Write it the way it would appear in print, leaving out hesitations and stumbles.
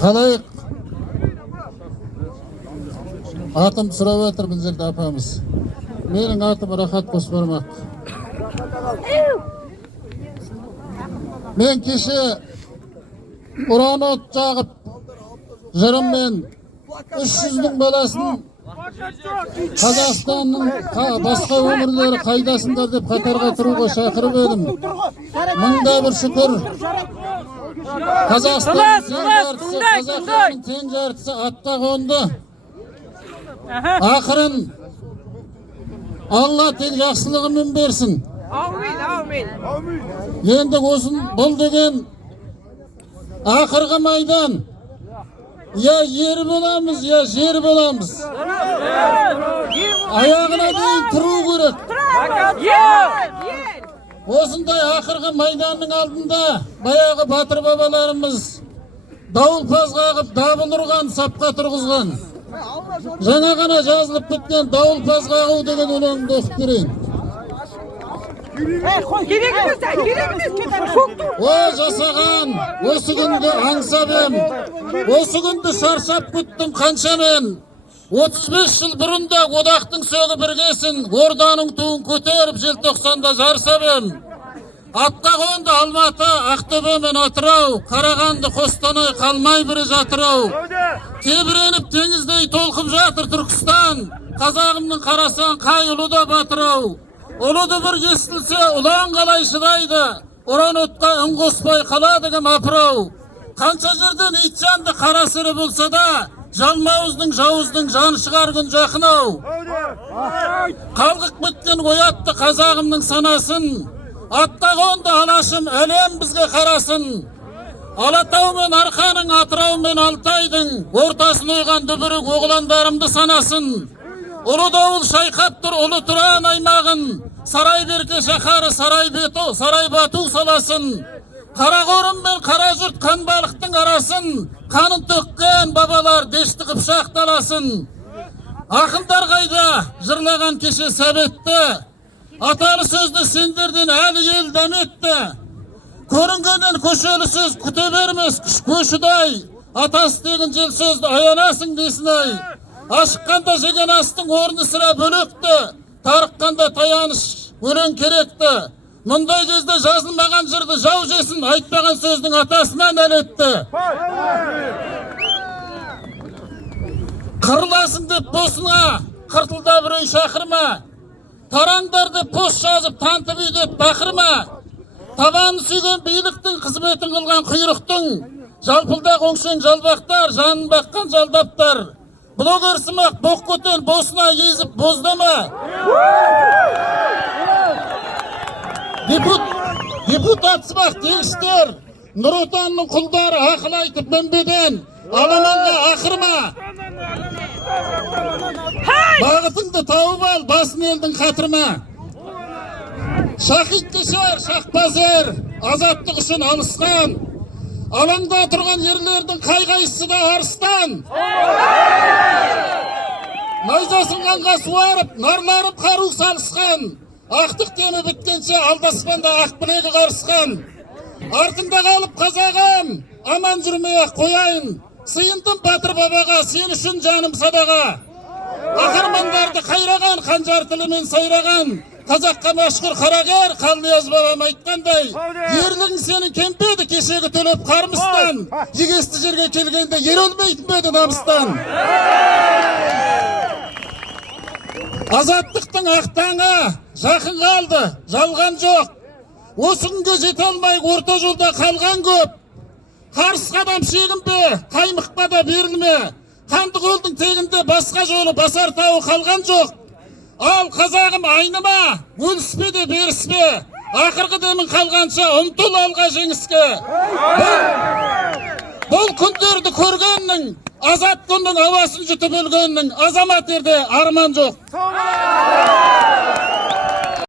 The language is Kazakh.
Қалай атым сұрап отыр бұл жерде апамыз. Менің атым Рахат Қосбармақ. Мен кеше ұран от жағып жырыммен 300-ның баласын Қазақстанның басқа өңірлері қайдасыңдар деп қатарға тұруға шақырып едім. Мыңда бір шүкір. Қазақстанның тең жартысы атқа қонды. Ақырын Алла тек жақсылығымен берсін. Енді бұл деген ақырғы майдан. Я ер боламыз, я жер боламыз. Аяғына дейін тұру керек. Осындай ақырғы майданның алдында баяғы батыр бабаларымыз дауылпаз қағып, дабыл ұрған, сапқа тұрғызған. Жаңа ғана жазылып біткен дауылпаз қағу деген өлеңді оқып берейін. О жасаған, осы күнді аңсап ем, осы күнді шаршап күттім қанша мен. 35 жыл бұрында одақтың соғы біргесін, орданың туын көтеріп желтоқсанда жарсап ем. Атқа қонды Алматы, Ақтөбе мен Атырау, Қарағанды, Қостанай қалмай бірі жатырау. Тебіреніп теңіздей толқып жатыр Түркістан, қазағымның қарасан қай ұлы да батырау. Ұлыды бір естілсе ұлан қалай шыдайды, ұран отқа үн қоспай қалады кім апырау. Қанша жерден итжанды қара сірі болса да, жалмауыздың жауыздың жаны шығар күн жақынау. Қалғық біткен оятты қазағымның санасын, атқа қонды алашым әлем бізге қарасын. Алатау мен Арқаның, Атырау мен Алтайдың ортасын ойған дүбірік оғландарымды санасын. Ұлы дауыл шайқап тұр ұлы тұран аймағын, Сарайберке шаһары Сарайбату саласын. Қарақорым мен Қаражұрт қан балықтың арасын, қанын төккен бабалар дешті қыпшақ даласын. Ақындар қайда жырлаған кеше сәбетті, аталы сөзді сендерден әлі ел дәметті. Көрінгеннен көшелі сөз күте бермес күш көшідай, атасы деген жел сөзді аянасың десін ай. Ашыққанда жеген астың орны сыра бөлекті, тарыққанда таяныш өлең керекті. Мұндай кезде жазылмаған жырды жау жесін, айтпаған сөздің атасынан әлетті. Қырыласың деп босына, қыртылда біреу шақырма. Тараңдар деп пост жазып, тантып үй деп бақырма. Табанын сүйген биліктің, қызметін қылған құйрықтың, жалпылдақ өңшең жалбақтар, жанын баққан жалдаптар. Блогер сымақ боқ көтен босына езіп боздама. Депутат сымақ тегістер, Нұр Отанның құлдары ақыл айтып мінбеден, аламанға ақырма. Бағытыңды тауып ал, басын елдің қатырма. Шахид кешер, шақпазер, азаттық үшін алысқан. Алаңда тұрған ерлердің қай-қайсысы да арыстан. Найзасын қанға суарып, нарларып қару салысқан. Ақтық темі біткенше алдаспанда ақ білегі қарысқан. Артында қалып қазағым, аман жүрмей ақ қояйын. Сыйындым батыр бабаға, сен үшін жаным садаға. Қаһармандарды қайраған, қанжар тілімен сайраған. Қазаққа мәшһүр қарагер, Қалнияз бабам айтқандай, ерлігің сенің кемпеді кешегі төлеп қармыстан, егесті жерге келгенде ер өлмейтін беді намыстан. Азаттықтың ақтаңы жақын қалды, жалған жоқ. Осы күнге жете алмай орта жолда қалған көп. Қарсы қадам шегінбе, қаймықпа да берілме. Қанды қолдың тегінде басқа жолы басар тауы қалған жоқ. Ал қазағым айныма, өліспе де беріспе. Ақырғы демін қалғанша ұмтыл алға жеңіске. Бұл күндерді көргеннің, азат күннің ауасын жұтып өлгеннің, азамат ерде арман жоқ.